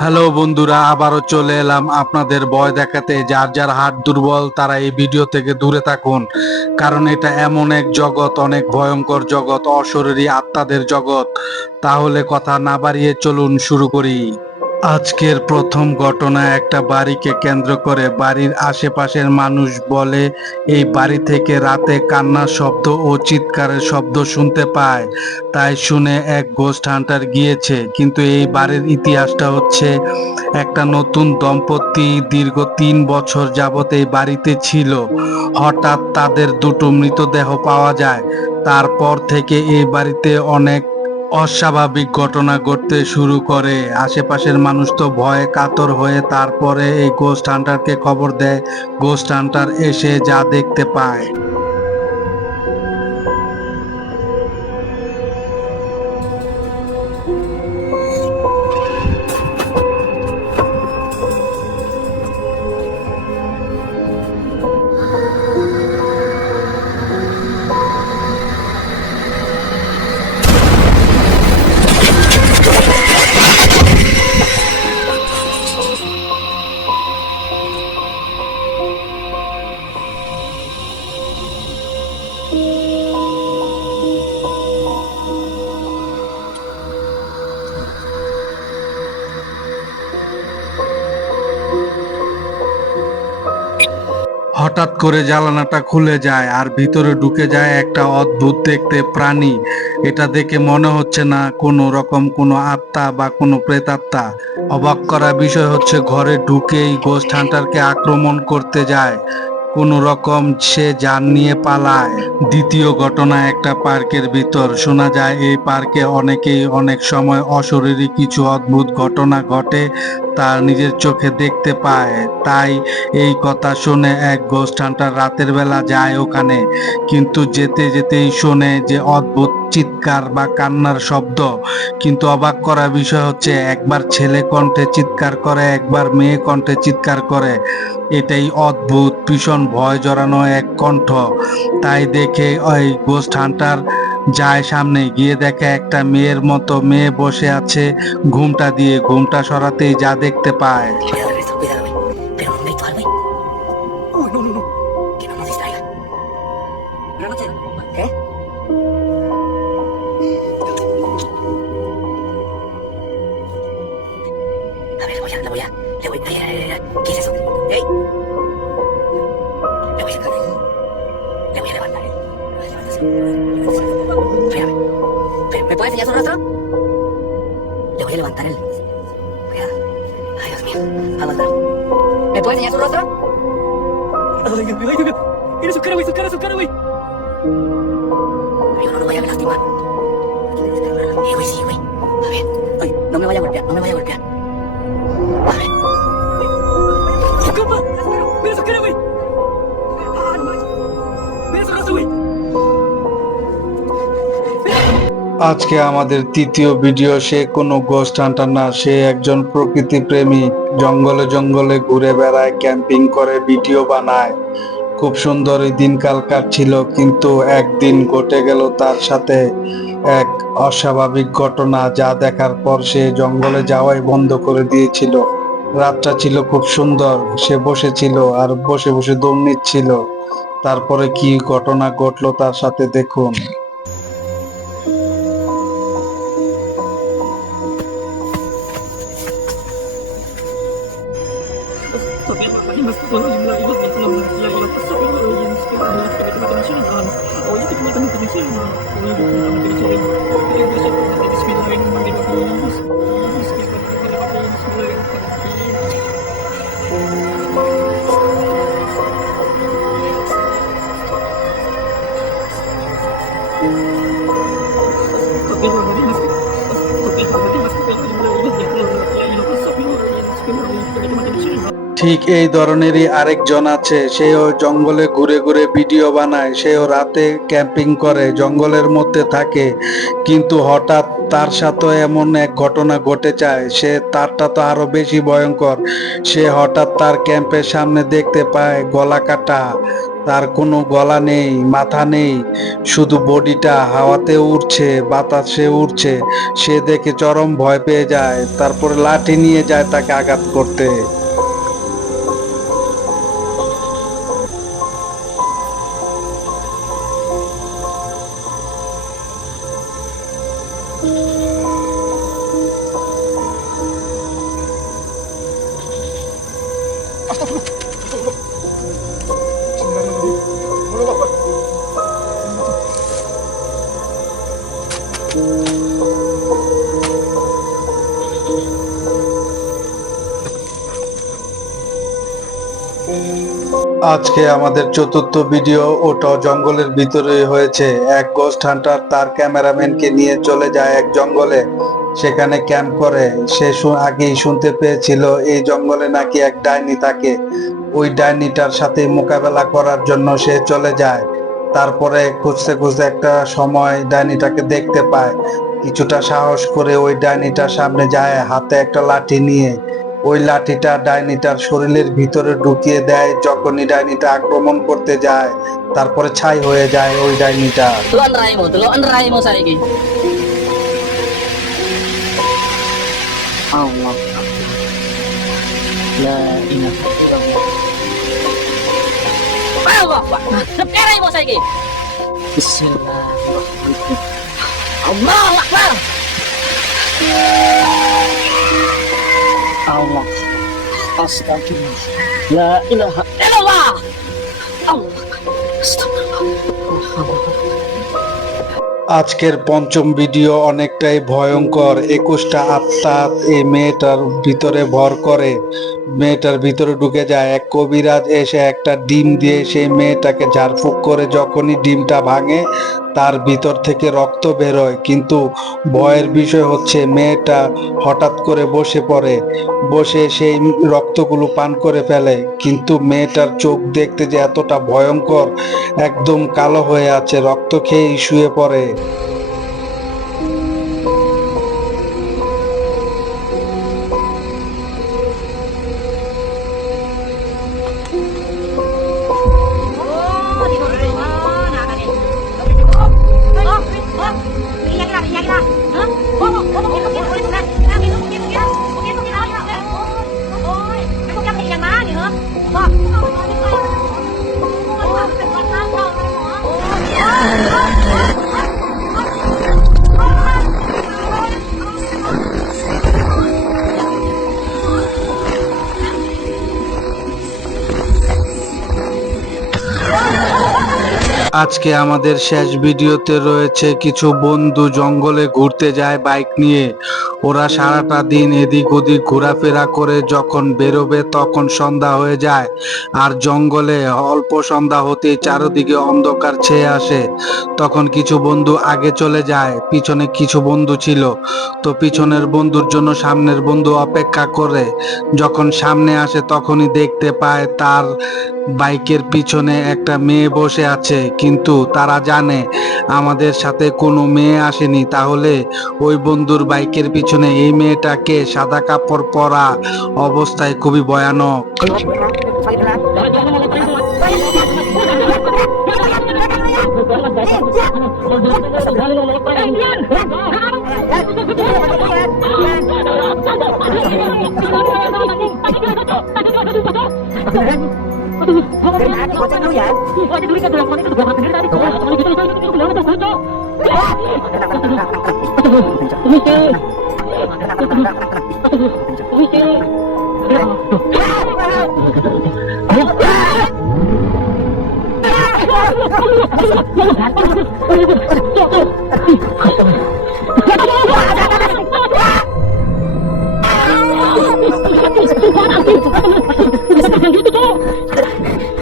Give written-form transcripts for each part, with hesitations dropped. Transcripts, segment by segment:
Hello বন্ধুরা, আবারও চলে এলাম আপনাদের ভয় দেখাতে। যার যার হাত দুর্বল তারা এই ভিডিও থেকে দূরে থাকুন, কারণ এটা এমন এক জগৎ, অনেক ভয়ঙ্কর জগৎ, অশরীরী আত্মাদের জগৎ। তাহলে কথা না বাড়িয়ে চলুন শুরু করি। আজকের প্রথম ঘটনা একটা বাড়িকে কেন্দ্র করে। বাড়ির আশেপাশের মানুষ বলে এই বাড়ি থেকে রাতে কান্নার শব্দ ও চিৎকারের শব্দ শুনতে পায়। তাই শুনে এক গোস্ট হান্টার গিয়েছে। কিন্তু এই বাড়ির ইতিহাসটা হচ্ছে, একটা নতুন দম্পতি দীর্ঘ 3 বছর যাবত এই বাড়িতে ছিল। হঠাৎ তাদের দুটো মৃতদেহ পাওয়া যায়। তারপর থেকে এই বাড়িতে অনেক অস্বাভাবিক ঘটনা ঘটতে শুরু করে। আশেপাশের মানুষ তো ভয়ে কাতর হয়ে তারপরে এই গোস্ট হান্টারকে খবর দেয়। গোস্ট হান্টার এসে যা দেখতে পায়, হঠাৎ করে জানালাটা খুলে যায় আর ভিতরে ঢুকে যায় একটা অদ্ভুত দেখতে প্রাণী। এটা দেখে মনে হচ্ছে না কোনো রকম কোনো আত্মা বা কোনো প্রেতাত্মা। অবাক করা বিষয় হচ্ছে, ঘরে ঢুকেই গোস্ট হান্টারকে আক্রমণ করতে যায়। কোনো রকম সে জান নিয়ে পালায়। দ্বিতীয় ঘটনা একটা পার্কের ভিতর। শোনা যায় এই পার্কে অনেকেই অনেক সময় অশরীরী কিছু অদ্ভুত ঘটনা ঘটে, তার নিজের চোখে দেখতে পায়। তাই এই কথা শুনে এক গোস্ট হান্টার রাতের বেলা যায় ওখানে। কিন্তু যেতে যেতেই শোনে যে অদ্ভুত চিৎকার বা কান্নার শব্দ। কিন্তু অবাক করা বিষয় হচ্ছে, একবার ছেলে কণ্ঠে চিৎকার করে, একবার মেয়ে কণ্ঠে চিৎকার করে। এটাই অদ্ভুত, ভীষণ ভয় জড়ানো এক কণ্ঠ। তাই দেখে ওই গোস্ট হান্টার যায় সামনে, গিয়ে দেখে একটা মেয়ের মতো মেয়ে বসে আছে ঘুমটা দিয়ে। ঘুমটা সরাতেই যা দেখতে পায়, Cuidado, Ernesto, cuidado, güey. Pero ¿dónde hay güey? Uy, no, no, no. Que no nos distraiga. Buenas noches. ¿Qué? A ver, le voy. Ay. ¿Qué es eso? ¿Ey? Le voy a sacar. Le voy a levantar, ¿eh? Levántase. Espérame. ¿Me puede enseñar su rostro? Le voy a levantar el... Cuidado. Ay, Dios mío. Aguantar. ¿Me puede enseñar su rostro? Ay, Dios mío. Mira su cara, güey. Amigo, no lo vaya a lastimar. Güey, sí, güey. A ver. Ay, no me vaya a golpear. A ver. ¡Compa! ¡Mira su cara, güey! ¡Ah, no manches! ¡Mira su rostro, güey! আজকে আমাদের তৃতীয় video. সে কোনো ghost Hunter না, সে একজন প্রকৃতি প্রেমী। জঙ্গলে জঙ্গলে ঘুরে বেড়ায়, ক্যাম্পিং করে, ভিডিও বানায়। খুব সুন্দর এই দিনকাল কাটছিল, কিন্তু একদিন ঘটে গেল তার সাথে এক অস্বাভাবিক ঘটনা, যা দেখার পর সে জঙ্গলে যাওয়াই বন্ধ করে দিয়েছিল। রাতটা ছিল খুব সুন্দর, সে বসেছিল আর বসে বসে দম নিচ্ছিল। তারপরে কি ঘটনা ঘটলো তার সাথে দেখুন। ঠিক এই ধরনেরই আরেকজন আছে, সেও জঙ্গলে ঘুরে ঘুরে ভিডিও বানায়। সেও রাতে ক্যাম্পিং করে, জঙ্গলের মধ্যে থাকে। কিন্তু হঠাৎ তার সাথে এমন এক ঘটনা ঘটে যায়, তারটা তো আরো বেশি ভয়ঙ্কর। সে হঠাৎ তার ক্যাম্পের সামনে দেখতে পায় গলা কাটা, তার কোনো গলা নেই, মাথা নেই, শুধু বডিটা হাওয়াতে উড়ছে, বাতাসে উড়ছে। সে দেখে চরম ভয় পেয়ে যায়, তারপরে লাঠি নিয়ে যায় তাকে আঘাত করতে। আজকে আমাদের চতুর্থ ভিডিও, ওটাও জঙ্গলের ভিতরে হয়েছে। এক গোস্ট হান্টার তার ক্যামেরাম্যানকে নিয়ে চলে যায় এক জঙ্গলে, সেখানে ক্যাম্প করে। সে আগেই শুনতে পেয়েছিল এই জঙ্গলে নাকি এক ডাইনি থাকে। ওই ডাইনিটার সাথে মোকাবেলা করার জন্য সে চলে যায়। তারপরে খুঁজতে খুঁজতে একটা সময় ডাইনিটাকে দেখতে পায়। কিছুটা সাহস করে ওই ডাইনিটার সামনে যায়, হাতে একটা লাঠি নিয়ে। ওই লাঠিটা ডাইনিটার শরীরের ভিতরে ঢুকিয়ে দেয়। যখনই ডাইনিটা আক্রমণ করতে যায়, তারপরে ছাই হয়ে যায় ওই ডাইনিটা। Tuloan rai mo saiki. Allah. La ilaha illallah. Allah, Rai mo saiki. Bismillahirrahmanirrahim. Allahu Akbar. Allah. Astagfirullah. La ilaha illallah. Allah. Astagfirullah. আজকের পঞ্চম ভিডিও অনেকটাই ভয়ঙ্কর। 21টা আত্মা এই মেয়েটার ভিতরে ভর করে, মেয়েটার ভিতরে ঢুকে যায়। এক কবিরাজ এসে একটা ডিম দিয়ে সেই মেয়েটাকে ঝাড়ফুঁক করে। যখনই ডিমটা ভাঙে, তার ভিতর থেকে রক্ত বেরোয়। কিন্তু ভয়ের বিষয় হচ্ছে মেয়েটা হঠাৎ করে বসে পড়ে, বসে সেই রক্তগুলো পান করে ফেলে। কিন্তু মেয়েটার চোখ দেখতে যে এতটা ভয়ঙ্কর, একদম কালো হয়ে আছে, রক্ত খেয়েই শুয়ে পড়ে। আজকে আমাদের শেষ ভিডিওতে রয়েছে কিছু বন্ধু জঙ্গলে ঘুরতে যায় বাইক নিয়ে। ওরা সারাটা দিন এদিক ওদিক ঘোরাফেরা করে, যখন বেরোবে তখন সন্ধ্যা হয়ে যায়। আর জঙ্গলে অল্প সন্ধ্যা হতেই চারদিকে অন্ধকার ছেয়ে আসে। তখন কিছু বন্ধু আগে চলে যায়, পিছনে কিছু বন্ধু ছিল। তো পিছনের বন্ধুর জন্য সামনের বন্ধু অপেক্ষা করে। যখন সামনে আসে তখনই দেখতে পায় তার বাইকের পিছনে একটা মেয়ে বসে আছে। কিন্তু তারা জানে আমাদের সাথে কোনো মেয়ে আসেনি, তাহলে ওই বন্ধুর বাইকের পিছনে এই মেয়েটাকে সাদা কাপড় পরা অবস্থায় খুবই ভয়ানক।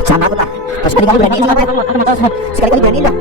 Sama aku tak. Sekali-kali berani, sekali-kali berani dah.